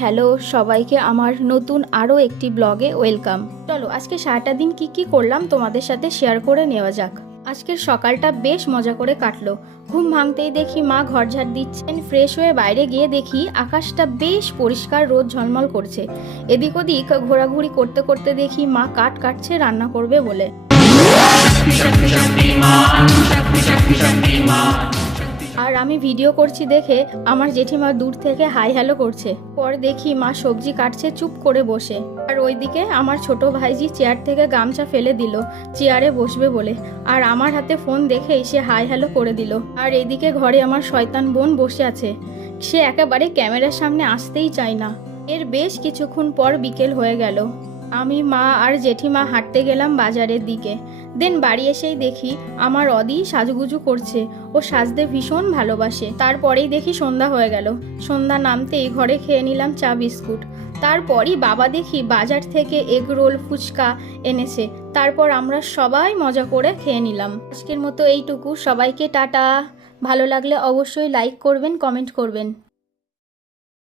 Hello সবাইকে আমার নতুন আরও একটি ব্লগে ওয়েলকাম। চলো আজকে সারাটা দিন কি করলাম তোমাদের সাথে শেয়ার করে নেওয়া যাক। আজকের সকালটা বেশ মজা করে কাটলো। ঘুম ভাঙতেই দেখি মা ঘর ঝাড় দিচ্ছেন। ফ্রেশ হয়ে বাইরে গিয়ে দেখি আকাশটা বেশ পরিষ্কার, রোদ ঝলমল করছে। এদিক ওদিক ঘোরাঘুরি করতে করতে দেখি মা কাঠ কাটছে রান্না করবে বলে। আর আমি ভিডিও করছি দেখে আমার জেঠিমা দূর থেকে হাই হ্যালো করছে। পরে দেখি মা সবজি কাটছে চুপ করে বসে। আর ওইদিকে আমার ছোট ভাইজি চেয়ার থেকে গামছা ফেলে দিল চেয়ারে বসবে বলে, আর আমার হাতে ফোন দেখেই সে হাই হ্যালো করে দিল। আর এদিকে ঘরে আমার শয়তান বোন বসে আছে, সে একেবারে ক্যামেরার সামনে আসতেই চায় না। এর বেশ কিছুক্ষণ পর বিকেল হয়ে গেল। আমি, মা আর জেঠিমা হাঁটতে গেলাম বাজারের দিকে। দেন বাড়ি এসেই দেখি আমার অদি সাজুগুজু করছে। ও সাজতে ভীষণ ভালোবাসে। তারপরেই দেখি সন্ধ্যা হয়ে গেল। সন্ধ্যা নামতেই ঘরে খেয়ে নিলাম চা বিস্কুট। তারপরই বাবা দেখি বাজার থেকে এগ রোল ফুচকা এনেছে। তারপর আমরা সবাই মজা করে খেয়ে নিলাম। আজকের মতো এইটুকু। সবাইকে টাটা। ভালো লাগলে অবশ্যই লাইক করবেন, কমেন্ট করবেন।